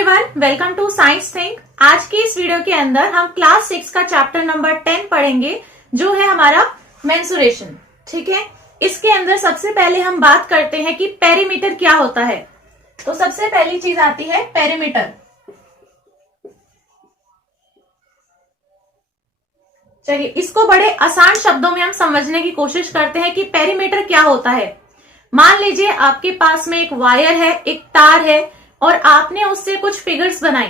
Everyone, welcome to science think. आज की इस वीडियो के अंदर हम क्लास 6 का चैप्टर नंबर 10 पढ़ेंगे, जो है हमारा मेंसुरेशन। ठीक है, इसके अंदर सबसे पहले हम बात करते हैं कि पेरीमीटर क्या होता है। तो सबसे पहली चीज आती है पेरीमीटर। चलिए, इसको बड़े आसान शब्दों में हम समझने की कोशिश करते हैं कि पेरीमीटर क्या होता है। मान लीजिए आपके पास में एक वायर है, एक तार है और आपने उससे कुछ फिगर्स बनाई।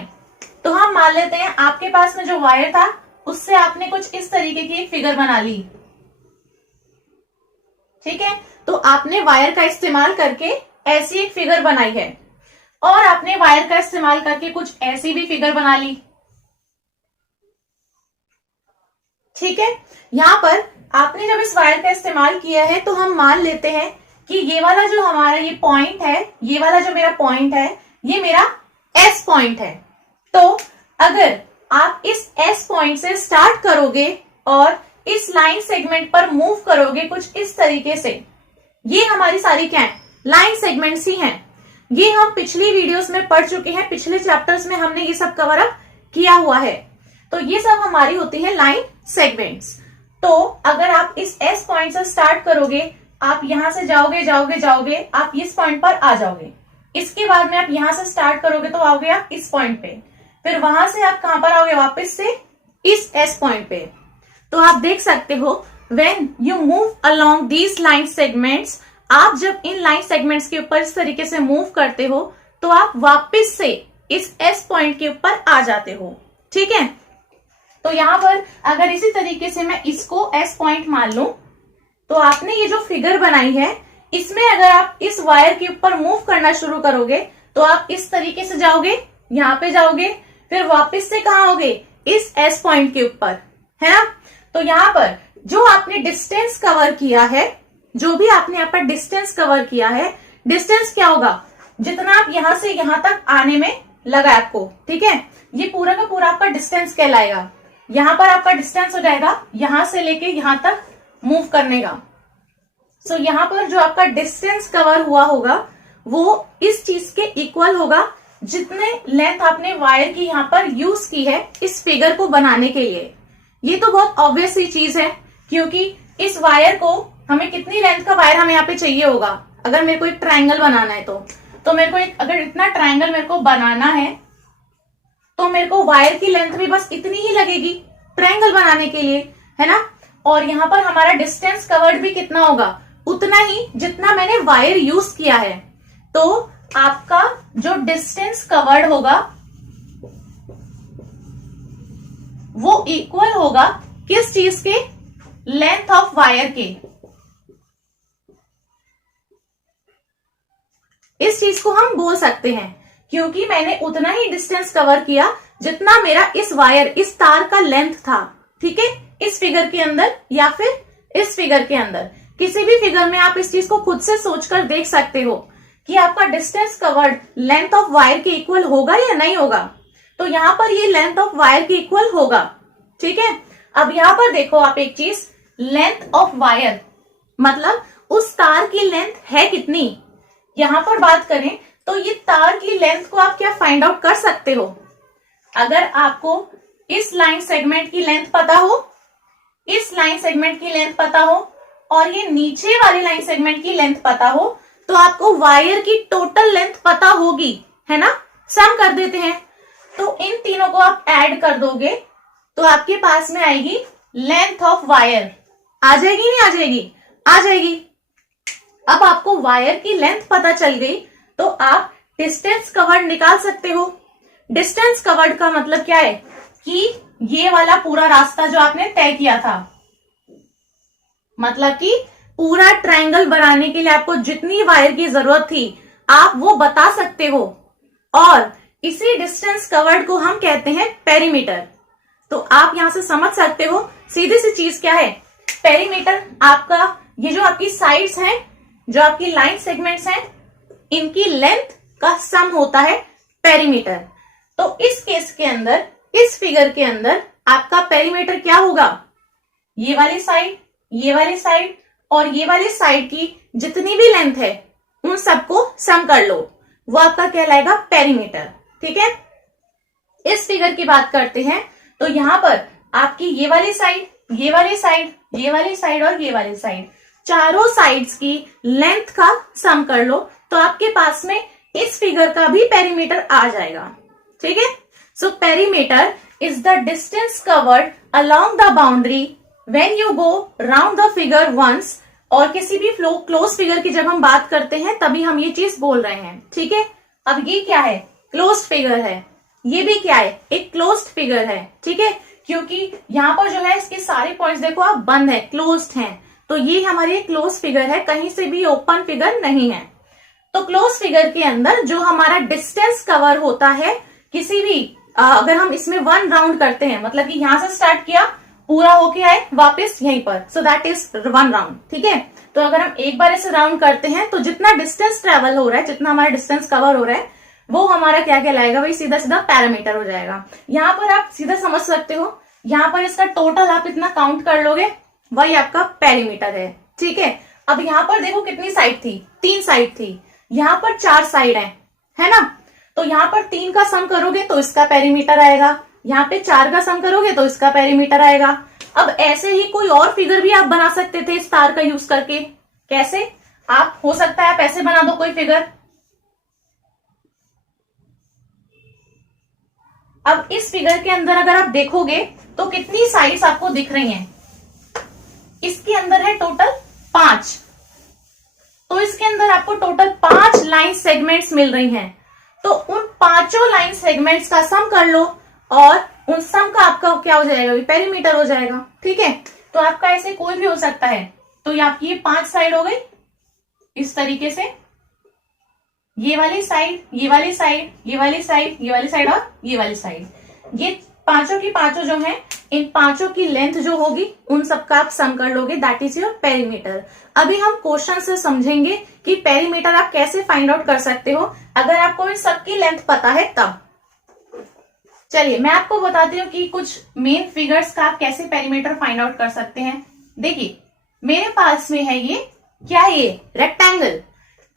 तो हम मान लेते हैं आपके पास में जो वायर था उससे आपने कुछ इस तरीके की एक फिगर बना ली। ठीक है, तो आपने वायर का इस्तेमाल करके ऐसी एक फिगर बनाई है और आपने वायर का इस्तेमाल करके कुछ ऐसी भी फिगर बना ली। ठीक है, यहां पर आपने जब इस वायर का इस्तेमाल किया है तो हम मान लेते हैं कि ये वाला जो हमारा ये पॉइंट है, ये वाला जो मेरा पॉइंट है, ये मेरा एस पॉइंट है। तो अगर आप इस एस पॉइंट से स्टार्ट करोगे और इस लाइन सेगमेंट पर मूव करोगे कुछ इस तरीके से, ये हमारी सारी क्या है, लाइन सेगमेंट्स ही हैं। ये हम पिछली वीडियोस में पढ़ चुके हैं, पिछले चैप्टर्स में हमने ये सब कवर अप किया हुआ है। तो ये सब हमारी होती है लाइन सेगमेंट्स। तो अगर आप इस एस पॉइंट से स्टार्ट करोगे, आप यहां से जाओगे जाओगे जाओगे, आप इस पॉइंट पर आ जाओगे। इसके बाद में आप यहां से स्टार्ट करोगे तो आओगे आप इस पॉइंट पे, फिर वहां से आप कहां पर आओगे, वापस से इस एस पॉइंट पे। तो आप देख सकते हो, when you move along these line segments, आप जब इन लाइन सेगमेंट्स के ऊपर इस तरीके से मूव करते हो तो आप वापस से इस एस पॉइंट के ऊपर आ जाते हो। ठीक है, तो यहां पर अगर इसी तरीके से मैं इसको एस पॉइंट मान लूं, तो आपने ये जो फिगर बनाई है, इसमें अगर आप इस वायर के ऊपर मूव करना शुरू करोगे तो आप इस तरीके से जाओगे, यहां पे जाओगे, फिर वापस से कहां आओगे, इस एस पॉइंट के ऊपर, है ना। तो यहां पर जो आपने डिस्टेंस कवर किया है, जो भी आपने यहाँ पर डिस्टेंस कवर किया है, डिस्टेंस क्या होगा, जितना आप यहां से यहां तक आने में लगा आपको। ठीक है, ये पूरा का पूरा आपका डिस्टेंस कहलाएगा। यहां पर आपका डिस्टेंस हो जाएगा यहां से लेके यहां तक मूव करने का। सो यहां पर जो आपका डिस्टेंस कवर हुआ होगा वो इस चीज के इक्वल होगा जितने लेंथ आपने वायर की यहां पर यूज की है इस फिगर को बनाने के लिए। ये तो बहुत ऑब्वियस सी चीज है, क्योंकि इस वायर को हमें कितनी लेंथ का वायर हमें यहाँ पे चाहिए होगा। अगर मेरे को एक ट्राइंगल बनाना है तो मेरे को अगर इतना ट्राइंगल मेरे को बनाना है तो मेरे को वायर की लेंथ भी बस इतनी ही लगेगी ट्राइंगल बनाने के लिए, है ना। और यहाँ पर हमारा डिस्टेंस कवर्ड भी कितना होगा, उतना ही जितना मैंने वायर यूज किया है। तो आपका जो डिस्टेंस कवर्ड होगा वो इक्वल होगा किस चीज के, लेंथ ऑफ वायर के। इस चीज को हम बोल सकते हैं क्योंकि मैंने उतना ही डिस्टेंस कवर किया जितना मेरा इस वायर, इस तार का लेंथ था। ठीक है, इस फिगर के अंदर या फिर इस फिगर के अंदर, किसी भी फिगर में आप इस चीज को खुद से सोचकर देख सकते हो कि आपका distance covered length of wire के इक्वल होगा या नहीं होगा। तो यहां पर ये लेंथ ऑफ वायर के इक्वल होगा। ठीक है, अब यहां पर देखो आप एक चीज, लेंथ ऑफ वायर मतलब उस तार की लेंथ है कितनी। यहां पर बात करें तो ये तार की लेंथ को आप क्या फाइंड आउट कर सकते हो। अगर आपको इस लाइन सेगमेंट की लेंथ पता हो, इस लाइन सेगमेंट की लेंथ पता हो और ये नीचे वाली लाइन सेगमेंट की लेंथ पता हो, तो आपको वायर की टोटल लेंथ पता होगी, है ना। सम कर देते हैं, तो इन तीनों को आप ऐड कर दोगे तो आपके पास में आएगी लेंथ ऑफ वायर। आ जाएगी नहीं आ जाएगी, आ जाएगी। अब आपको वायर की लेंथ पता चल गई तो आप डिस्टेंस कवर्ड निकाल सकते हो। डिस्टेंस कवर्ड का मतलब क्या है कि ये वाला पूरा रास्ता जो आपने तय किया था, मतलब कि पूरा ट्रायंगल बनाने के लिए आपको जितनी वायर की जरूरत थी आप वो बता सकते हो, और इसी डिस्टेंस कवर्ड को हम कहते हैं पेरीमीटर। तो आप यहां से समझ सकते हो सीधी सी चीज क्या है, पेरीमीटर आपका, ये जो आपकी साइड्स हैं, जो आपकी लाइन सेगमेंट्स हैं, इनकी लेंथ का सम होता है पेरीमीटर। तो इस केस के अंदर, इस फिगर के अंदर आपका पेरीमीटर क्या होगा, ये वाली साइड, ये वाली साइड और ये वाली साइड की जितनी भी लेंथ है उन सबको सम कर लो, वो आपका कहलाएगा पेरीमीटर। ठीक है, इस फिगर की बात करते हैं तो यहां पर आपकी ये वाली साइड, ये वाली साइड, ये वाली साइड और ये वाली साइड, चारों साइड्स की लेंथ का सम कर लो तो आपके पास में इस फिगर का भी पेरीमीटर आ जाएगा। ठीक है, so perimeter is the distance covered along the boundary when you go round the figure once. और किसी भी क्लोज फिगर की जब हम बात करते हैं तभी हम ये चीज बोल रहे हैं। ठीक है, अब ये क्या है, क्लोज्ड फिगर है, ये भी क्या है, एक क्लोज्ड फिगर है। ठीक है, क्योंकि यहाँ पर जो है इसके सारे पॉइंट्स देखो आप बंद है, क्लोज्ड हैं, तो ये हमारी क्लोज फिगर है, कहीं से भी ओपन फिगर नहीं है। तो क्लोज फिगर के अंदर जो हमारा डिस्टेंस कवर होता है किसी भी अगर हम इसमें 1 राउंड करते हैं, मतलब कि यहां से स्टार्ट किया पूरा होके आए वापस यहीं पर, सो दैट इज 1 राउंड। ठीक है, तो अगर हम एक बार इसे राउंड करते हैं तो जितना डिस्टेंस ट्रेवल हो रहा है, जितना हमारा डिस्टेंस कवर हो रहा है, वो हमारा क्या कहलाएगा, वही सीधा सीधा पैरामीटर हो जाएगा। यहाँ पर आप सीधा समझ सकते हो, यहाँ पर इसका टोटल आप इतना काउंट कर लोगे, वही आपका पेरीमीटर है। ठीक है, अब यहाँ पर देखो कितनी साइड थी, 3 साइड थी, यहाँ पर 4 साइड है ना, तो यहाँ पर 3 का सम करोगे तो इसका पेरीमीटर आएगा, यहाँ पे 4 का सम करोगे तो इसका पेरीमीटर आएगा। अब ऐसे ही कोई और फिगर भी आप बना सकते थे इस तार का यूज करके। कैसे, आप हो सकता है आप ऐसे बना दो कोई फिगर। अब इस फिगर के अंदर अगर आप देखोगे तो कितनी साइड्स आपको दिख रही हैं, इसके अंदर है टोटल 5, तो इसके अंदर आपको टोटल 5 लाइन सेगमेंट्स मिल रही हैं। तो उन 5 लाइन सेगमेंट्स का सम कर लो और उन सम का आपका क्या हो जाएगा, पेरीमीटर हो जाएगा। ठीक है, तो आपका ऐसे कोई भी हो सकता है, तो ये आपकी 5 साइड हो गई इस तरीके से, ये वाली साइड, ये वाली साइड, ये वाली साइड, ये वाली साइड और ये वाली साइड, ये पांचों की पांचों जो हैं, इन पांचों की लेंथ जो होगी उन सबका आप सम कर लोगे, दैट इज योर पेरीमीटर। अभी हम क्वेश्चन से समझेंगे कि पेरीमीटर आप कैसे फाइंड आउट कर सकते हो अगर आपको इन सबकी लेंथ पता है तब। चलिए मैं आपको बताती हूँ कि कुछ मेन फिगर्स का आप कैसे पेरीमीटर फाइंड आउट कर सकते हैं। देखिए मेरे पास में है ये क्या है, ये रेक्टेंगल।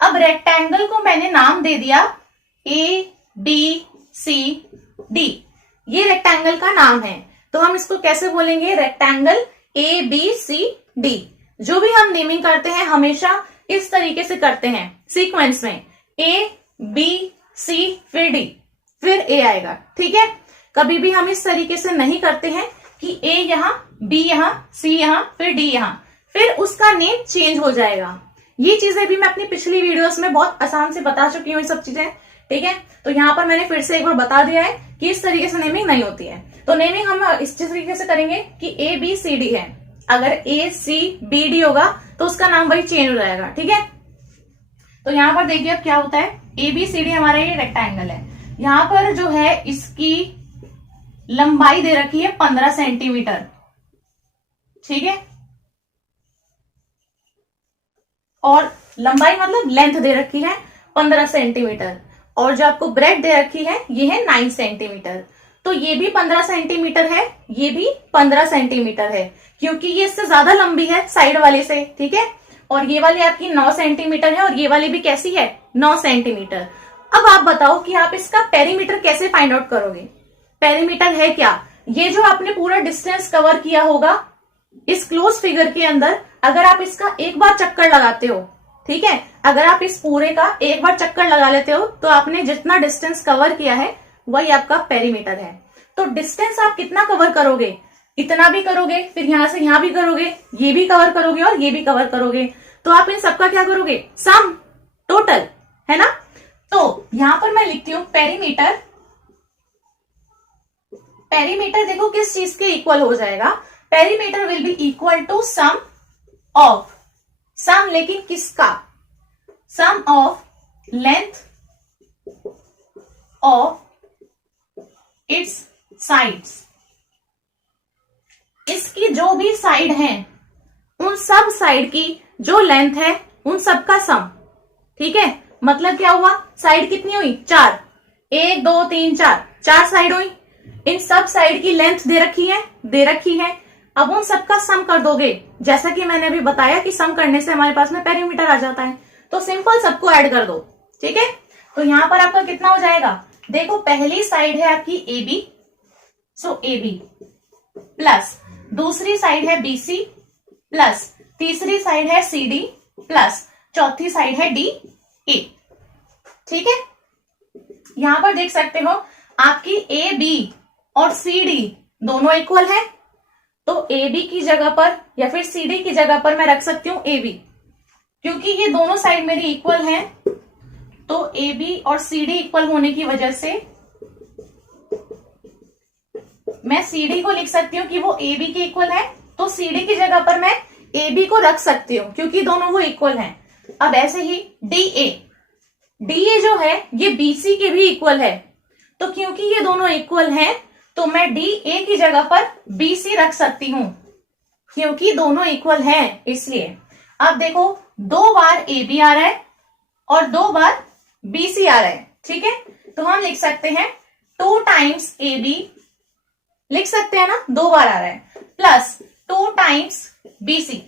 अब रेक्टेंगल को मैंने नाम दे दिया ABCD, ये रेक्टेंगल का नाम है, तो हम इसको कैसे बोलेंगे, रेक्टेंगल ABCD। जो भी हम नेमिंग करते हैं हमेशा इस तरीके से करते हैं, सीक्वेंस में ABC फिर D फिर A आएगा। ठीक है, कभी भी हम इस तरीके से नहीं करते हैं कि A यहां, B यहां, C यहां, फिर D यहां, फिर उसका नेम चेंज हो जाएगा। ये चीजें भी मैं अपनी पिछली वीडियोस में बहुत आसान से बता चुकी हूँ, ये सब चीजें। ठीक है, तो यहाँ पर मैंने फिर से एक बार बता दिया है कि इस तरीके से नेमिंग नहीं होती है। तो नेमिंग हम इस तरीके से करेंगे कि ABCD है, अगर ACBD होगा तो उसका नाम वही चेंज हो जाएगा। ठीक है, तो यहाँ पर देखिए अब क्या होता है, ABCD हमारा ये रेक्टेंगल है, यहाँ पर जो है इसकी लंबाई दे रखी है 15 सेंटीमीटर। ठीक है, और लंबाई मतलब लेंथ दे रखी है 15 सेंटीमीटर, और जो आपको ब्रेड दे रखी है ये है 9 सेंटीमीटर। तो ये भी 15 सेंटीमीटर है, ये भी 15 सेंटीमीटर है, क्योंकि ये इससे ज्यादा लंबी है साइड वाले से। ठीक है, और ये वाली आपकी 9 सेंटीमीटर है, और ये वाली भी कैसी है, 9 सेंटीमीटर। अब आप बताओ कि आप इसका पेरीमीटर कैसे फाइंड आउट करोगे। पेरीमीटर है क्या, ये जो आपने पूरा डिस्टेंस कवर किया होगा इस क्लोज फिगर के अंदर, अगर आप इसका एक बार चक्कर लगाते हो, ठीक है, अगर आप इस पूरे का एक बार चक्कर लगा लेते हो तो आपने जितना डिस्टेंस कवर किया है वही आपका पेरीमीटर है। तो डिस्टेंस आप कितना कवर करोगे, इतना भी करोगे, फिर यहां से यहां भी करोगे, ये भी कवर करोगे और ये भी कवर करोगे, तो आप इन सबका क्या करोगे, सम, टोटल, है ना। तो यहां पर मैं लिखती हूं पेरीमीटर। पेरीमीटर देखो किस चीज के इक्वल हो जाएगा, perimeter will be equal to sum of, sum लेकिन किसका, sum of length of its sides. इसकी जो भी साइड हैं उन सब साइड की जो लेंथ है उन सब का सम। ठीक है, मतलब क्या हुआ, साइड कितनी हुई, 4, 1 2 3 4, 4 साइड हुई, इन सब साइड की लेंथ दे रखी है। अब उन सबका सम कर दोगे, जैसा कि मैंने अभी बताया कि सम करने से हमारे पास में पेरीमीटर आ जाता है, तो सिंपल सबको ऐड कर दो। ठीक है, तो यहां पर आपका कितना हो जाएगा, देखो पहली साइड है आपकी A B, so A B plus दूसरी साइड है बी सी प्लस तीसरी साइड है सी डी प्लस चौथी साइड है डी ए। ठीक है, यहां पर देख सकते हो आपकी ए बी और सी डी दोनों इक्वल है, तो ए बी की जगह पर या फिर सी डी की जगह पर मैं रख सकती हूं ए बी, क्योंकि ये दोनों साइड मेरी इक्वल हैं। तो ए बी और सी डी इक्वल होने की वजह से मैं सी डी को लिख सकती हूँ कि वो ए बी के इक्वल है, तो सी डी की जगह पर मैं ए बी को रख सकती हूँ क्योंकि दोनों वो इक्वल हैं। अब ऐसे ही डी ए जो है ये बी सी के भी इक्वल है, तो क्योंकि ये दोनों इक्वल हैं तो मैं डी ए की जगह पर बी सी रख सकती हूं क्योंकि दोनों इक्वल हैं इसलिए। अब देखो 2 बार ए बी आ रहा है और 2 बार बी सी आ रहा है। ठीक है, तो हम लिख सकते हैं 2 टाइम्स ए बी, लिख सकते हैं ना, 2 बार आ रहा है, प्लस 2 टाइम्स बी सी।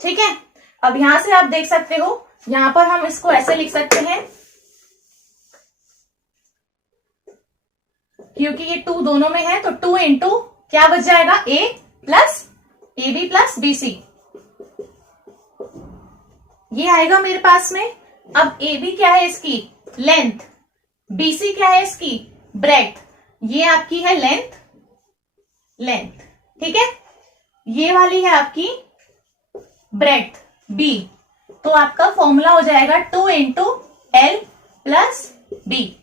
ठीक है, अब यहां से आप देख सकते हो, यहां पर हम इसको ऐसे लिख सकते हैं क्योंकि ये 2 दोनों में है, तो 2 इंटू क्या बच जाएगा, A plus A B plus B C, ये आएगा मेरे पास में। अब ए बी क्या है इसकी लेंथ, बी सी क्या है इसकी ब्रेड्थ, ये आपकी है लेंथ। ठीक है, ये वाली है आपकी ब्रेड्थ बी, तो आपका फॉर्मूला हो जाएगा 2 इंटू एल प्लस बी।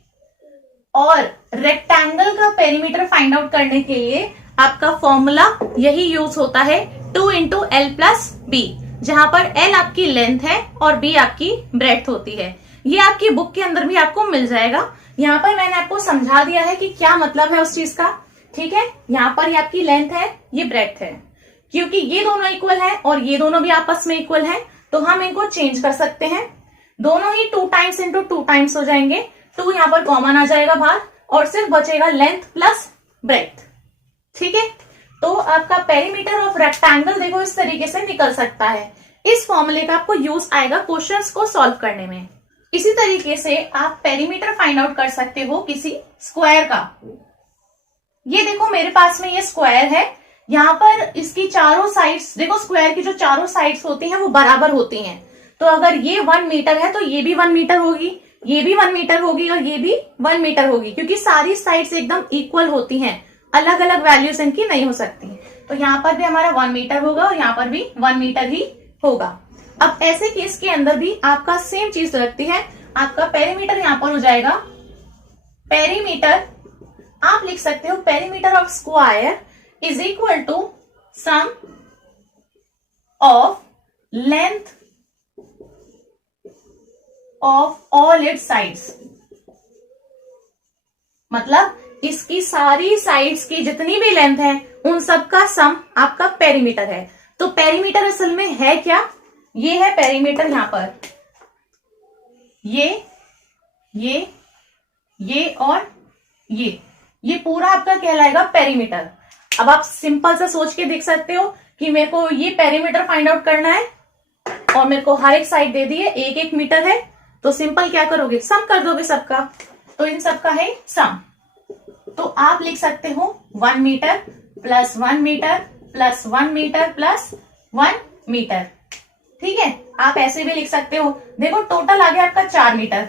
और रेक्टेंगल का पेरीमीटर फाइंड आउट करने के लिए आपका फॉर्मूला यही यूज होता है 2 इंटू एल प्लस बी, जहां पर एल आपकी लेंथ है और बी आपकी ब्रेड्थ होती है। ये आपकी बुक के अंदर भी आपको मिल जाएगा, यहाँ पर मैंने आपको समझा दिया है कि क्या मतलब है उस चीज का। ठीक है, यहाँ पर ये आपकी लेंथ है, ये ब्रेड्थ है, क्योंकि ये दोनों इक्वल है और ये दोनों भी आपस में इक्वल है, तो हम इनको चेंज कर सकते हैं। दोनों ही 2 टाइम्स इंटू 2 टाइम्स हो जाएंगे, 2 यहाँ पर कॉमन आ जाएगा बाहर और सिर्फ बचेगा लेंथ प्लस ब्रेड्थ। ठीक है, तो आपका पेरीमीटर ऑफ रेक्टेंगल देखो इस तरीके से निकल सकता है। इस फॉर्मूले का आपको यूज आएगा क्वेश्चंस को सॉल्व करने में। इसी तरीके से आप पेरीमीटर फाइंड आउट कर सकते हो किसी स्क्वायर का। ये देखो मेरे पास में ये स्क्वायर है, यहाँ पर इसकी चारों साइड्स देखो, स्क्वायर की जो चारों साइड्स होती हैं वो बराबर होती हैं, तो अगर ये 1 मीटर है तो ये भी 1 मीटर होगी, ये भी 1 मीटर होगी और ये भी 1 मीटर होगी, क्योंकि सारी साइड्स एकदम इक्वल होती हैं, अलग अलग वैल्यूज इनकी नहीं हो सकती। तो यहाँ पर भी हमारा 1 मीटर होगा और यहाँ पर भी 1 मीटर ही होगा। अब ऐसे केस के अंदर भी आपका सेम चीज लगती है, आपका पेरीमीटर यहाँ पर हो जाएगा, पेरीमीटर आप लिख सकते हो perimeter of square is equal to sum of length of all its sides, मतलब इसकी सारी साइड्स की जितनी भी लेंथ है उन सब का सम आपका पेरीमीटर है। तो पेरीमीटर असल में है क्या, ये है पेरीमीटर, यहां पर ये और ये पूरा आपका कहलाएगा पेरीमीटर। अब आप सिंपल सा सोच के देख सकते हो कि मेरे को ये पेरीमीटर फाइंड आउट करना है और मेरे को हर एक साइड दे दी है 1-1 मीटर है, तो सिंपल क्या करोगे, सम कर दोगे सबका, तो इन सबका है सम। तो आप लिख सकते हो 1 metre plus 1 metre plus 1 metre plus 1 metre. ठीक है, आप ऐसे भी लिख सकते हो, देखो टोटल आ गया आपका 4 मीटर।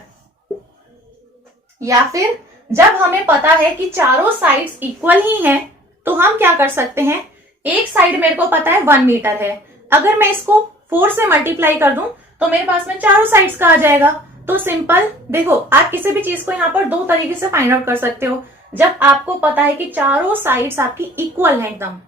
या फिर जब हमें पता है कि चारों साइड्स इक्वल ही हैं, तो हम क्या कर सकते हैं, एक साइड मेरे को पता है 1 मीटर है, अगर मैं इसको 4 से मल्टीप्लाई कर दूं तो मेरे पास में चारों साइड्स का आ जाएगा। तो सिंपल देखो, आप किसी भी चीज को यहाँ पर 2 तरीके से फाइंड आउट कर सकते हो। जब आपको पता है कि चारों साइड्स आपकी इक्वल हैं एकदम,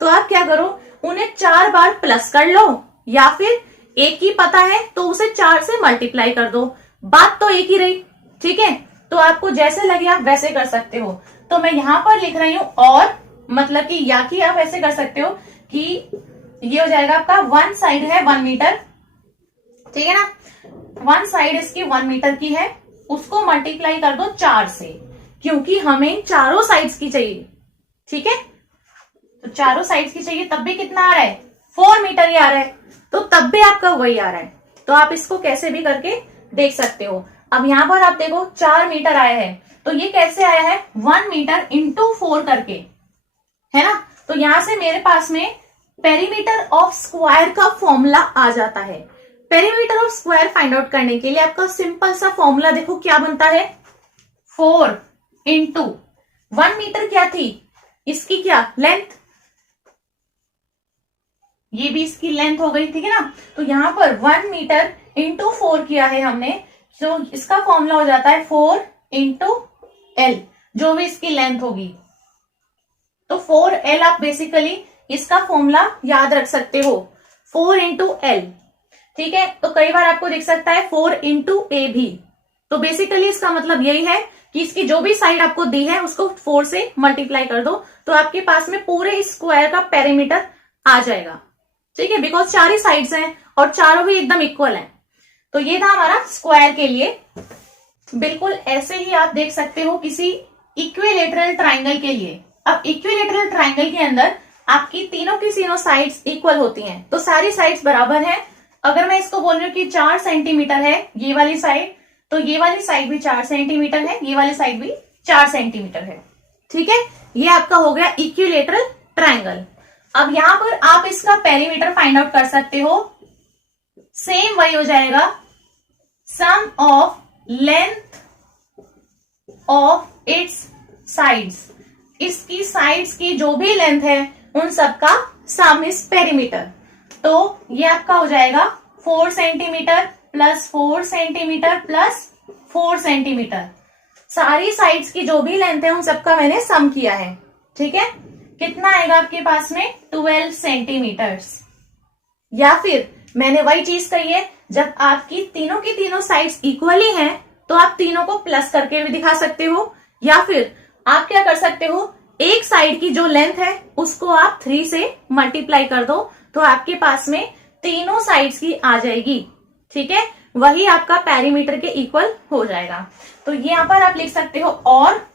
तो आप क्या करो, उन्हें 4 बार प्लस कर लो, या फिर एक ही पता है तो उसे 4 से मल्टीप्लाई कर दो, बात तो एक ही रही। ठीक है, तो आपको जैसे लगे आप वैसे कर सकते हो। तो मैं यहां पर लिख रही हूं, और मतलब कि या कि आप ऐसे कर सकते हो कि ये हो जाएगा आपका 1 साइड है 1 मीटर, ठीक है ना, 1 साइड इसकी 1 मीटर की है, उसको मल्टीप्लाई कर दो 4 से, क्योंकि हमें चारों साइड्स की चाहिए। ठीक है, तो चारों साइड्स की चाहिए, तब भी कितना आ रहा है, 4 मीटर ही आ रहा है, तो तब भी आपका वही आ रहा है। तो आप इसको कैसे भी करके देख सकते हो। अब यहाँ पर आप देखो 4 मीटर आया है, तो ये कैसे आया है 1 मीटर इंटू 4 करके, है ना। तो यहां से मेरे पास में पेरीमीटर ऑफ स्क्वायर का फॉर्मूला आ जाता है। Perimeter of square find out करने के लिए आपका सिंपल सा फॉर्मूला देखो क्या बनता है, 4 इंटू 1 मीटर क्या थी, इसकी क्या लेंथ, ये भी इसकी लेंथ हो गई, ठीक है ना। तो यहां पर 1 मीटर इंटू 4 किया है हमने, तो इसका फॉर्मूला हो जाता है 4 इंटू एल, जो भी इसकी लेंथ होगी। तो 4L आप बेसिकली इसका फॉर्मूला याद रख सकते हो, 4 इंटू एल, ठीक है। तो कई बार आपको दिख सकता है 4 इंटू ए भी, तो बेसिकली इसका मतलब यही है कि इसकी जो भी साइड आपको दी है उसको 4 से मल्टीप्लाई कर दो, तो आपके पास में पूरे स्क्वायर का पेरीमीटर आ जाएगा, ठीक है। बिकॉज 4 ही साइड्स हैं और चारों भी एकदम इक्वल हैं। तो ये था हमारा स्क्वायर के लिए। बिल्कुल ऐसे ही आप देख सकते हो किसी इक्विलेटरल ट्राइंगल के लिए। अब इक्विलेटरल ट्राइंगल के अंदर आपकी तीनों की तीनों साइड्स इक्वल होती हैं, तो सारी साइड्स बराबर हैं। अगर मैं इसको बोल रही हूँ कि 4 सेंटीमीटर है ये वाली साइड, तो ये वाली साइड भी 4 सेंटीमीटर है, ये वाली साइड भी 4 सेंटीमीटर है, ठीक है। ये आपका हो गया इक्विलेटरल ट्राइंगल। अब यहां पर आप इसका पेरीमीटर फाइंड आउट कर सकते हो, सेम वही हो जाएगा, sum of length of its sides, इसकी साइड्स की जो भी लेंथ है उन सबका सम इज पेरीमीटर। तो ये आपका हो जाएगा 4 centimetre plus 4 centimetre plus 4 centimetre, सारी साइड्स की जो भी लेंथ है उन सबका मैंने सम किया है, ठीक है। कितना आएगा आपके पास में 12 सेंटीमीटर्स। या फिर मैंने वही चीज कही है, जब आपकी तीनों की तीनों साइड्स इक्वली हैं तो आप तीनों को प्लस करके भी दिखा सकते हो, या फिर आप क्या कर सकते हो, एक साइड की जो लेंथ है उसको आप 3 से मल्टीप्लाई कर दो, तो आपके पास में तीनों साइड्स की आ जाएगी, ठीक है। वही आपका पेरीमीटर के इक्वल हो जाएगा। तो यहां पर आप लिख सकते हो, और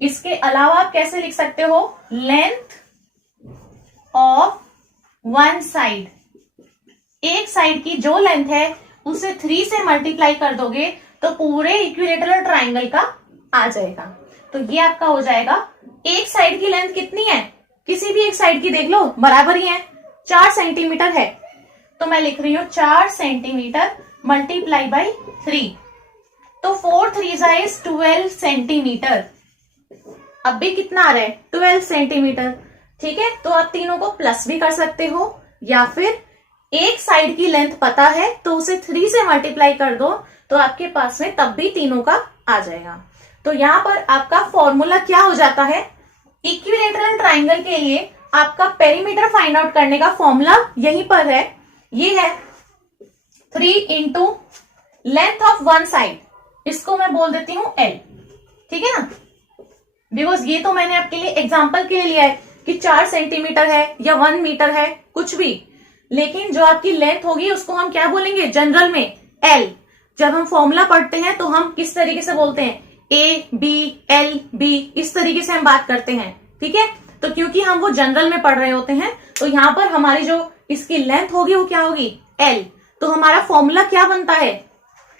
इसके अलावा आप कैसे लिख सकते हो, लेंथ ऑफ वन साइड, एक साइड की जो लेंथ है उसे 3 से मल्टीप्लाई कर दोगे तो पूरे इक्विलेटरल ट्राइंगल का आ जाएगा। तो ये आपका हो जाएगा, एक साइड की लेंथ कितनी है, किसी भी एक साइड की देख लो, बराबर ही है, 4 सेंटीमीटर है, तो मैं लिख रही हूं 4 सेंटीमीटर मल्टीप्लाई बाई 3, तो 4 3 इज 12 सेंटीमीटर। अब भी कितना आ रहा है 12 सेंटीमीटर, ठीक है। तो आप तीनों को प्लस भी कर सकते हो, या फिर एक साइड की लेंथ पता है तो उसे 3 से मल्टीप्लाई कर दो, तो आपके पास में तब भी तीनों का आ जाएगा। तो यहां पर आपका फॉर्मूला क्या हो जाता है, इक्विलेटरल ट्राइंगल के लिए आपका पेरीमीटर फाइंड आउट करने का फॉर्मूला यहीं पर है, ये है 3 into length of one side, इसको मैं बोल देती हूं L, ठीक है ना। बिकॉज ये तो मैंने आपके लिए एग्जाम्पल के लिए लिया है कि 4 सेंटीमीटर है या 1 मीटर है, कुछ भी, लेकिन जो आपकी लेंथ होगी उसको हम क्या बोलेंगे जनरल में, L। जब हम फॉर्मूला पढ़ते हैं तो हम किस तरीके से बोलते हैं, A B L B, इस तरीके से हम बात करते हैं, ठीक है। तो क्योंकि हम वो जनरल में पढ़ रहे होते हैं, तो यहां पर हमारी जो इसकी लेंथ होगी वो क्या होगी, L। तो हमारा फॉर्मूला क्या बनता है,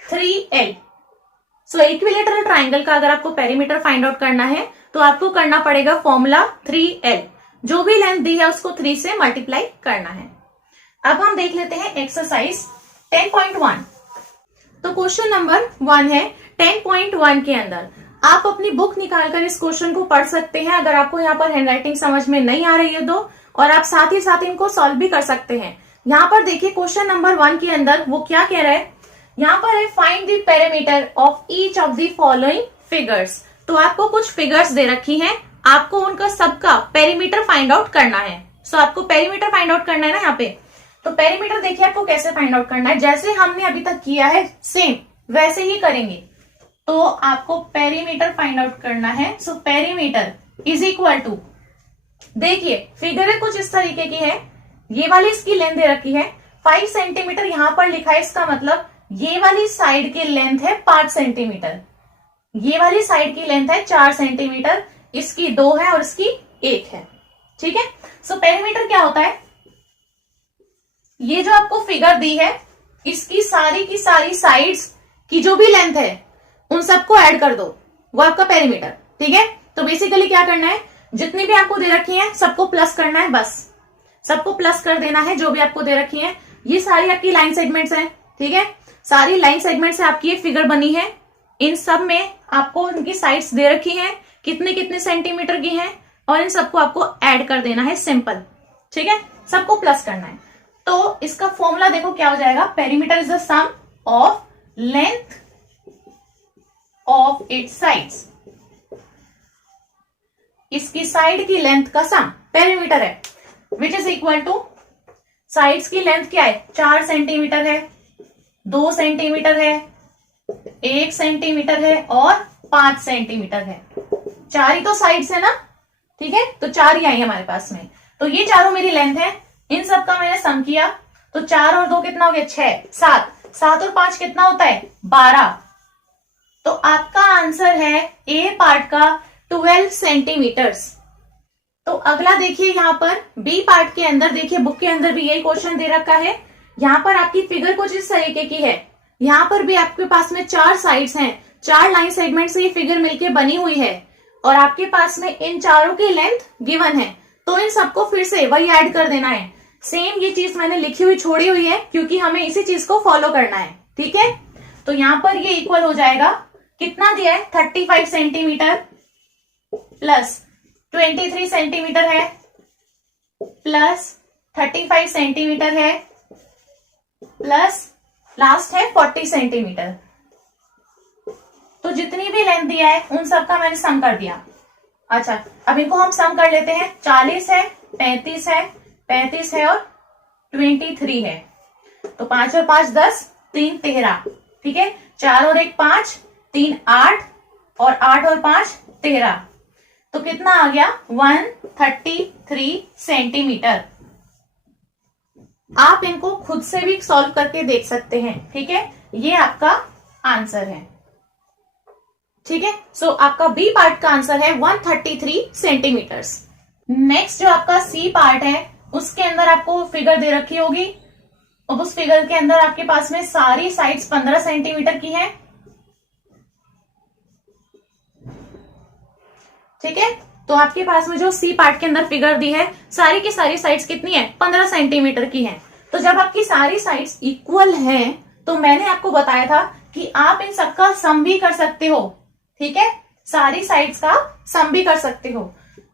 3L। सो इक्विलेटरल ट्राइंगल का अगर आपको पेरीमीटर फाइंड आउट करना है तो आपको करना पड़ेगा फॉर्मूला 3L, जो भी लेंथ दी है उसको 3 से मल्टीप्लाई करना है। अब हम देख लेते हैं एक्सरसाइज 10.1। तो क्वेश्चन नंबर 1 है 10.1 के अंदर। आप अपनी बुक निकालकर इस क्वेश्चन को पढ़ सकते हैं, अगर आपको यहाँ पर हैंडराइटिंग समझ में नहीं आ रही है तो, और आप साथ ही साथ इनको सॉल्व भी कर सकते हैं। यहाँ पर देखिए क्वेश्चन नंबर 1 के अंदर वो क्या कह रहा है, यहाँ पर है find the perimeter of each of the following figures. तो आपको कुछ फिगर्स दे रखी हैं, आपको उनका सबका पेरीमीटर फाइंड आउट करना है। सो आपको पेरीमीटर फाइंड आउट करना है ना यहाँ पे। तो पेरीमीटर देखिए आपको कैसे फाइंड आउट करना है, जैसे हमने अभी तक किया है सेम वैसे ही करेंगे। तो आपको पेरीमीटर फाइंड आउट करना है। So perimeter is equal to, देखिए फिगर है कुछ इस तरीके की है, ये वाली इसकी लेंथ दे रखी है 5 सेंटीमीटर, यहां पर लिखा है, इसका मतलब ये वाली साइड की लेंथ है 5 सेंटीमीटर, ये वाली साइड की लेंथ है 4 सेंटीमीटर, इसकी 2 है और इसकी 1 है, ठीक है। सो पेरीमीटर क्या होता है, ये जो आपको फिगर दी है इसकी सारी की सारी साइड्स की जो भी लेंथ है उन सबको ऐड कर दो, वो आपका पेरीमीटर। ठीक है, तो बेसिकली क्या करना है, जितनी भी आपको दे रखी है सबको प्लस करना है, बस सबको प्लस कर देना है जो भी आपको दे रखी है। ये सारी आपकी लाइन सेगमेंट्स हैं। ठीक है, सारी लाइन सेगमेंट से आपकी ये फिगर बनी है। इन सब में आपको उनकी साइड्स दे रखी है, कितने कितने सेंटीमीटर की हैं, और इन सबको आपको ऐड कर देना है, सिंपल। ठीक है, सबको प्लस करना है। तो इसका फॉर्मूला देखो क्या हो जाएगा, perimeter is the sum of length of its sides. इसकी साइड की लेंथ का सम पेरीमीटर है, which is equal to sides की लेंथ क्या है, 4 सेंटीमीटर है, 2 सेंटीमीटर है, 1 सेंटीमीटर है और 5 सेंटीमीटर है। 4 ही तो साइड्स है ना। ठीक है, तो 4 ही आई हमारे पास में। तो ये चारों मेरी लेंथ है, इन सब का मैंने सम किया तो 4 और 2 कितना हो गया, 6, 7 और 5 कितना होता है, 12। तो आपका आंसर है ए पार्ट का 12 सेंटीमीटर्स। तो अगला देखिए, यहाँ पर बी पार्ट के अंदर देखिए, बुक के अंदर भी यही क्वेश्चन दे रखा है। यहाँ पर आपकी फिगर कुछ इस तरीके की है। यहाँ पर भी आपके पास में 4 साइड्स हैं, 4 लाइन सेगमेंट से ये फिगर मिलके बनी हुई है, और आपके पास में इन चारों की लेंथ गिवन है। तो इन सबको फिर से वही ऐड कर देना है। सेम ये चीज मैंने लिखी हुई छोड़ी हुई है, क्योंकि हमें इसी चीज को फॉलो करना है। ठीक है, तो यहाँ पर ये इक्वल हो जाएगा, कितना दिया है, 35 सेंटीमीटर प्लस 23 सेंटीमीटर है प्लस 35 सेंटीमीटर है प्लस लास्ट है 40 सेंटीमीटर। तो जितनी भी लेंथ दिया है उन सबका मैंने सम कर दिया। अच्छा, अब इनको हम सम कर लेते हैं। 40 है, 35 है, 35 है और 23 है। तो 5 और 5 10, 3 13। ठीक है, 4 और 1 5, 3 8 और 8 और 5 13। तो कितना आ गया, 133 सेंटीमीटर। आप इनको खुद से भी सॉल्व करके देख सकते हैं। ठीक है, ये आपका आंसर है। ठीक है, सो आपका बी पार्ट का आंसर है 133 सेंटीमीटर्स। नेक्स्ट जो आपका सी पार्ट है, उसके अंदर आपको फिगर दे रखी होगी। अब उस फिगर के अंदर आपके पास में सारी साइड्स 15 सेंटीमीटर की हैं। ठीक है, तो आपके पास में जो सी पार्ट के अंदर फिगर दी है, सारी की सारी साइड्स कितनी है, 15 सेंटीमीटर की हैं। तो जब आपकी सारी साइड्स इक्वल हैं, तो मैंने आपको बताया था कि आप इन सबका सम भी कर सकते हो। ठीक है, सारी साइड्स का सम भी कर सकते हो।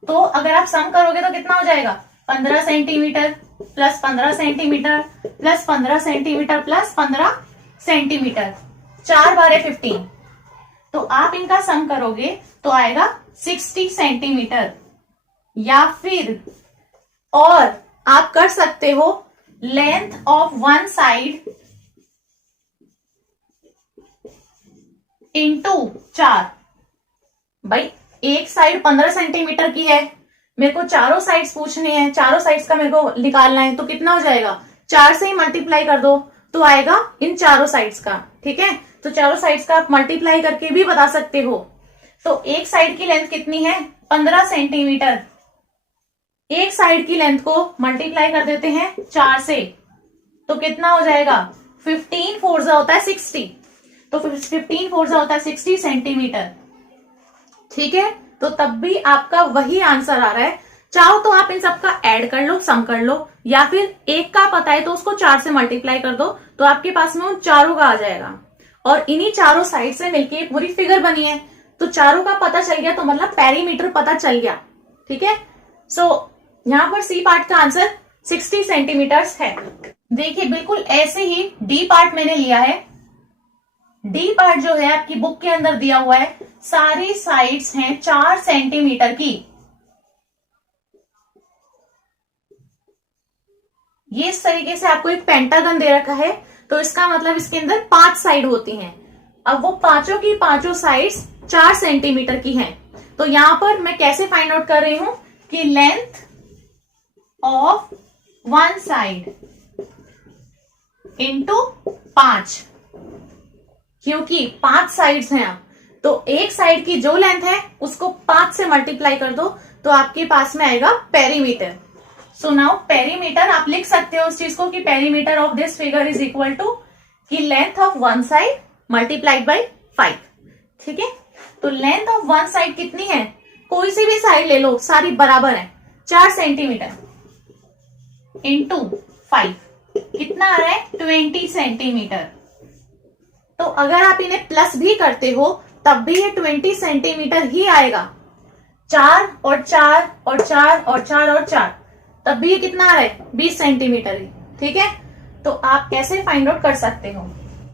तो अगर आप सम करोगे तो कितना हो जाएगा, 15 centimetre plus 15 centimetre plus 15 centimetre plus 15 centimetre, 4 बारे 15। तो आप इनका सम करोगे तो आएगा 60 सेंटीमीटर। या फिर और आप कर सकते हो length of one side into 4। भाई एक साइड 15 सेंटीमीटर की है, मेरे को चारों साइड्स पूछनी है, चारों साइड्स का मेरे को निकालना है, तो कितना हो जाएगा, 4 से ही मल्टीप्लाई कर दो तो आएगा इन चारों साइड्स का। ठीक है, तो चारों साइड्स का आप मल्टीप्लाई करके भी बता सकते हो। तो एक साइड की लेंथ कितनी है, 15 सेंटीमीटर। एक साइड की लेंथ को मल्टीप्लाई कर देते हैं 4 से, तो कितना हो जाएगा, 15 फोर्जा होता है 60। तो 15 फोर्जा होता है 60 सेंटीमीटर। ठीक है, तो तब भी आपका वही आंसर आ रहा है। चाहो तो आप इन सबका ऐड कर लो, सम कर लो, या फिर एक का पता है तो उसको 4 से मल्टीप्लाई कर दो, तो आपके पास में उन चारों का आ जाएगा। और इन्हीं चारों साइड से मिलके एक पूरी फिगर बनी है, तो चारों का पता चल गया, तो मतलब पेरीमीटर पता चल गया। ठीक है, सो यहां पर सी पार्ट का आंसर 60 सेंटीमीटर्स है। देखिए बिल्कुल ऐसे ही डी पार्ट मैंने लिया है। डी पार्ट जो है आपकी बुक के अंदर दिया हुआ है, सारी साइड्स हैं 4 सेंटीमीटर की। ये इस तरीके से आपको एक पेंटागन दे रखा है, तो इसका मतलब इसके अंदर 5 साइड होती हैं। अब वो पांचों की पांचों साइड्स 4 सेंटीमीटर की हैं। तो यहां पर मैं कैसे फाइंड आउट कर रही हूं कि length of one side into 5, क्योंकि 5 साइड्स हैं। तो एक साइड की जो लेंथ है उसको 5 से मल्टीप्लाई कर दो, तो आपके पास में आएगा पेरीमीटर। सो नाउ पेरीमीटर आप लिख सकते हो उस चीज को कि perimeter of this figure is equal to कि length of one side multiplied by 5। ठीक है, तो लेंथ ऑफ वन साइड कितनी है, कोई सी भी साइड ले लो, सारी बराबर है, 4 सेंटीमीटर इंटू 5 कितना आ रहा है, 20 सेंटीमीटर। तो अगर आप इन्हें प्लस भी करते हो तब भी ये 20 सेंटीमीटर ही आएगा। 4 और 4 और 4 और 4 और 4, तब भी ये कितना आ रहा है, 20 सेंटीमीटर ही। ठीक है, तो आप कैसे फाइंड आउट कर सकते हो।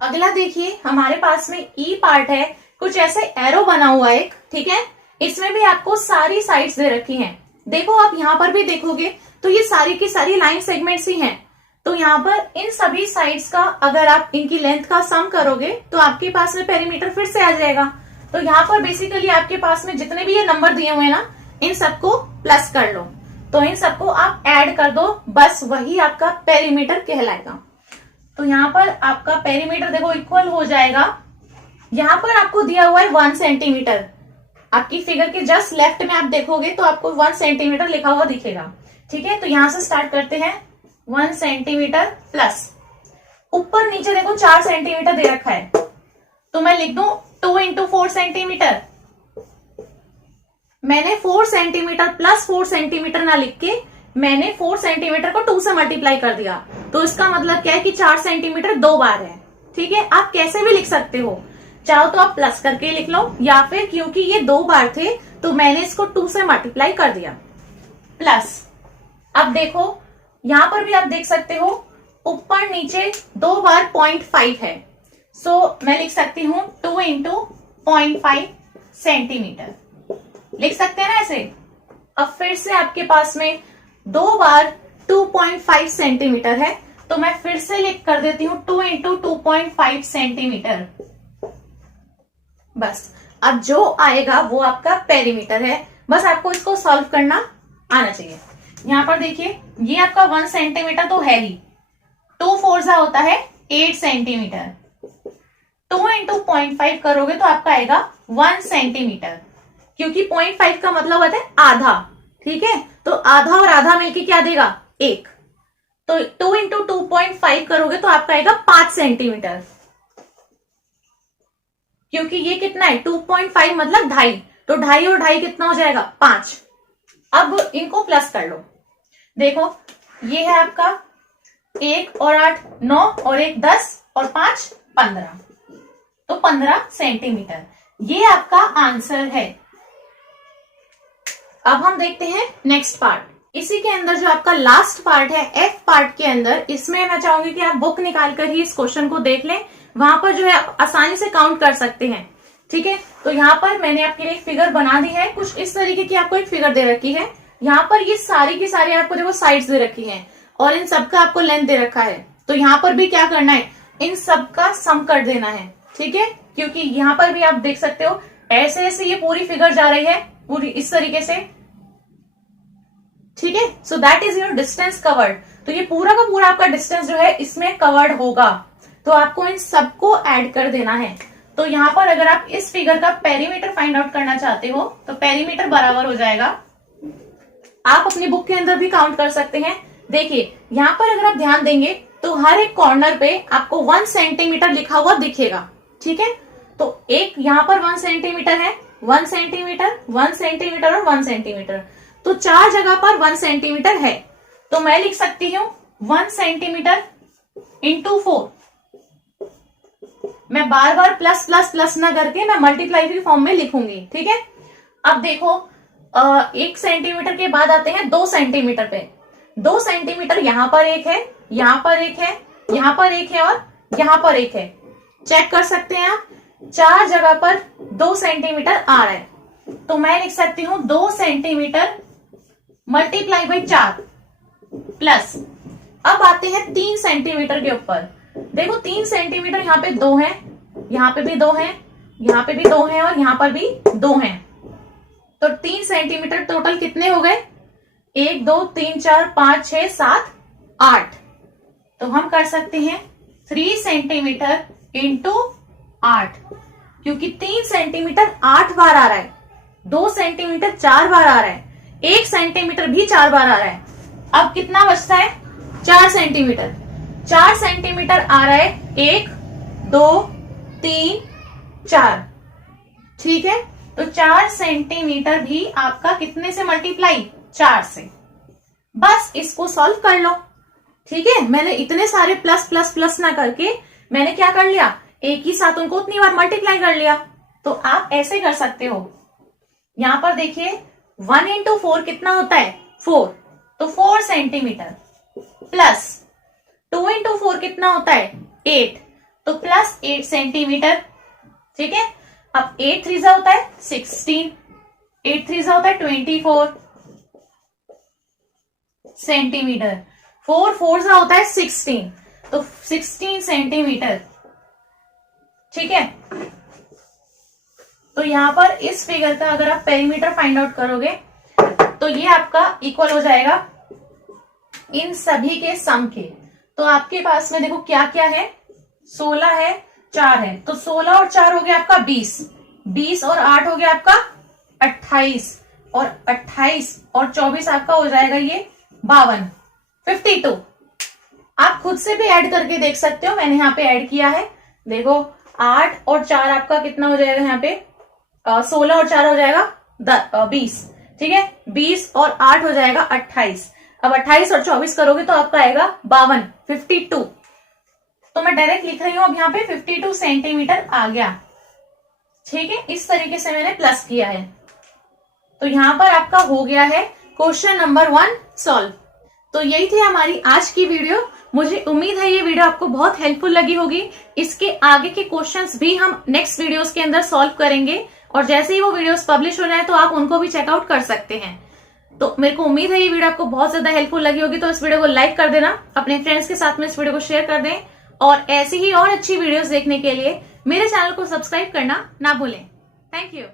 अगला देखिए, हमारे पास में ई पार्ट है, कुछ ऐसे एरो बना हुआ है एक। ठीक है, इसमें भी आपको सारी साइड्स दे रखी हैं। देखो आप यहां पर भी देखोगे तो ये सारी की सारी लाइन सेगमेंट्स ही हैं। तो यहाँ पर इन सभी साइड्स का अगर आप इनकी लेंथ का सम करोगे तो आपके पास में पेरीमीटर फिर से आ जाएगा। तो यहाँ पर बेसिकली आपके पास में जितने भी ये नंबर दिए हुए हैं ना, इन सबको प्लस कर लो, तो इन सबको आप ऐड कर दो, बस वही आपका पेरीमीटर कहलाएगा। तो यहाँ पर आपका पेरीमीटर देखो इक्वल हो जाएगा, यहाँ पर आपको दिया हुआ है 1 सेंटीमीटर, आपकी फिगर के जस्ट लेफ्ट में आप देखोगे तो आपको 1 सेंटीमीटर लिखा हुआ दिखेगा। ठीक है, तो यहां से स्टार्ट करते हैं, 1 सेंटीमीटर प्लस ऊपर नीचे देखो 4 सेंटीमीटर दे रखा है, तो मैं लिख दूं 2 इंटू 4 सेंटीमीटर। मैंने 4 सेंटीमीटर प्लस 4 सेंटीमीटर ना लिख के मैंने 4 सेंटीमीटर को 2 से मल्टीप्लाई कर दिया, तो इसका मतलब क्या है कि 4 सेंटीमीटर 2 बार है। ठीक है, आप कैसे भी लिख सकते हो, चाहो तो आप प्लस करके लिख लो, या फिर क्योंकि ये 2 बार थे तो मैंने इसको 2 से मल्टीप्लाई कर दिया प्लस। अब देखो यहां पर भी आप देख सकते हो ऊपर नीचे 2 बार 0.5 है, सो मैं लिख सकती हूं 2 इंटू 0.5 सेंटीमीटर, लिख सकते हैं ना ऐसे। अब फिर से आपके पास में 2 बार 2.5 सेंटीमीटर है, तो मैं फिर से लिख कर देती हूं 2 इंटू 2.5 सेंटीमीटर। बस अब जो आएगा वो आपका पेरीमीटर है, बस आपको इसको सॉल्व करना आना चाहिए। यहां पर देखिए ये आपका 1 सेंटीमीटर तो है ही, 2 4 होता है 8 सेंटीमीटर, 2 इंटू 0.5 करोगे तो आपका आएगा 1 सेंटीमीटर, क्योंकि 0.5 का मतलब होता है आधा। ठीक है, तो आधा और आधा मिलके क्या देगा, 1, तो 2 इंटू 2.5 करोगे तो आपका आएगा 5 सेंटीमीटर, क्योंकि ये कितना है 2.5 मतलब 2.5, तो 2.5 और 2.5 कितना हो जाएगा 5। अब इनको प्लस कर लो, देखो ये है आपका 1 और 8 9 और 1 10 और 5 15, तो 15 सेंटीमीटर, ये आपका आंसर है। अब हम देखते हैं नेक्स्ट पार्ट। इसी के अंदर जो आपका लास्ट पार्ट है एफ पार्ट के अंदर, इसमें मैं चाहूंगी कि आप बुक निकाल कर ही इस क्वेश्चन को देख लें, वहां पर जो है आप आसानी से काउंट कर सकते हैं। ठीक है, तो यहाँ पर मैंने आपके लिए एक फिगर बना दी है, कुछ इस तरीके की आपको एक फिगर दे रखी है। यहाँ पर ये सारी की सारी आपको देखो साइड्स दे रखी हैं और इन सबका आपको लेंथ दे रखा है, तो यहाँ पर भी क्या करना है, इन सबका सम कर देना है। ठीक है, क्योंकि यहाँ पर भी आप देख सकते हो ऐसे ऐसे ये पूरी फिगर जा रही है, पूरी इस तरीके से। ठीक है, so that is your distance covered, तो ये पूरा का पूरा आपका डिस्टेंस जो है इसमें कवर्ड होगा, तो आपको इन सबको ऐड कर देना है। तो यहाँ पर अगर आप इस फिगर का पेरीमीटर फाइंड आउट करना चाहते हो तो पेरीमीटर बराबर हो जाएगा, आप अपनी बुक के अंदर भी काउंट कर सकते हैं। देखिए यहाँ पर अगर आप ध्यान देंगे तो हर एक कॉर्नर पे आपको 1 सेंटीमीटर लिखा हुआ दिखेगा। ठीक है, तो एक यहाँ पर 1 सेंटीमीटर है, 1 सेंटीमीटर 1 सेंटीमीटर और 1 सेंटीमीटर, तो 4 जगह पर 1 सेंटीमीटर है, तो मैं लिख सकती हूँ 1 सेंटीमीटर इंटू 4। मैं बार बार प्लस प्लस प्लस ना करके मैं मल्टीप्लाई की फॉर्म में लिखूंगी। ठीक है, अब देखो 1 सेंटीमीटर के बाद आते हैं 2 सेंटीमीटर पे। 2 सेंटीमीटर यहाँ पर एक है, यहाँ पर एक है, यहाँ पर एक है और यहाँ पर एक है, चेक कर सकते हैं आप, 4 जगह पर 2 सेंटीमीटर आ रहा है, तो मैं लिख सकती हूँ 2 सेंटीमीटर मल्टीप्लाई बाई 4 प्लस। अब आते हैं 3 सेंटीमीटर के ऊपर, देखो 3 सेंटीमीटर यहाँ पे 2 है, यहाँ पे भी 2 है, यहाँ पे भी 2 है और यहाँ पर भी 2 है, तो 3 सेंटीमीटर टोटल कितने हो गए, 1 2 3 4 5 6 7 8, तो हम कर सकते हैं 3 सेंटीमीटर इंटू 8, क्योंकि 3 सेंटीमीटर 8 बार आ रहा है, 2 सेंटीमीटर 4 बार आ रहा है, 1 सेंटीमीटर भी 4 बार आ रहा है। अब कितना बचता है, 4 सेंटीमीटर। 4 सेंटीमीटर आ रहा है, 1 2 3 4, ठीक है। तो 4 सेंटीमीटर भी आपका कितने से मल्टीप्लाई, 4 से। बस इसको सॉल्व कर लो, ठीक है। मैंने इतने सारे प्लस प्लस प्लस ना करके मैंने क्या कर लिया, एक ही साथ उनको उतनी बार मल्टीप्लाई कर लिया। तो आप ऐसे कर सकते हो। यहां पर देखिए 1 इंटू 4 कितना होता है, 4, तो 4 सेंटीमीटर, प्लस 2 इंटू 4 कितना होता है, 8, तो प्लस 8 सेंटीमीटर, ठीक है। अब 8 3 होता है 16, 8 3 होता है 24 सेंटीमीटर, 4 4 होता है 16, तो 16 सेंटीमीटर, ठीक है। तो यहां पर इस फिगर का अगर आप पेरीमीटर फाइंड आउट करोगे तो ये आपका इक्वल हो जाएगा इन सभी के सम के। तो आपके पास में देखो क्या क्या है, 16 है, 4 है, तो 16 और 4 हो गया आपका 20, 20 और 8 हो गया आपका 28, और 28 और 24 आपका हो जाएगा ये 52, 52। आप खुद से भी ऐड करके देख सकते हो, मैंने यहाँ पे ऐड किया है। देखो 8 और 4 आपका कितना हो जाएगा, यहाँ पे 16 और 4 हो जाएगा 20, ठीक है। 20 और 8 हो जाएगा 28। अब 28 और 24 करोगे तो आपका आएगा 52, 52। तो मैं डायरेक्ट लिख रही हूं अब यहाँ पे 52 सेंटीमीटर आ गया, ठीक है। इस तरीके से मैंने प्लस किया है। तो यहां पर आपका हो गया है क्वेश्चन नंबर 1 सॉल्व। तो यही थी हमारी आज की वीडियो। मुझे उम्मीद है ये वीडियो आपको बहुत हेल्पफुल लगी होगी। इसके आगे के क्वेश्चंस भी हम नेक्स्ट वीडियोस के अंदर सॉल्व करेंगे, और जैसे ही वो वीडियोस पब्लिश हो जाए तो आप उनको भी चेकआउट कर सकते हैं। तो मेरे को उम्मीद है ये वीडियो आपको बहुत ज्यादा हेल्पफुल लगी होगी। तो इस वीडियो को लाइक कर देना, अपने फ्रेंड्स के साथ में इस वीडियो को शेयर कर दें, और ऐसी ही और अच्छी वीडियोस देखने के लिए मेरे चैनल को सब्सक्राइब करना ना भूलें। Thank you.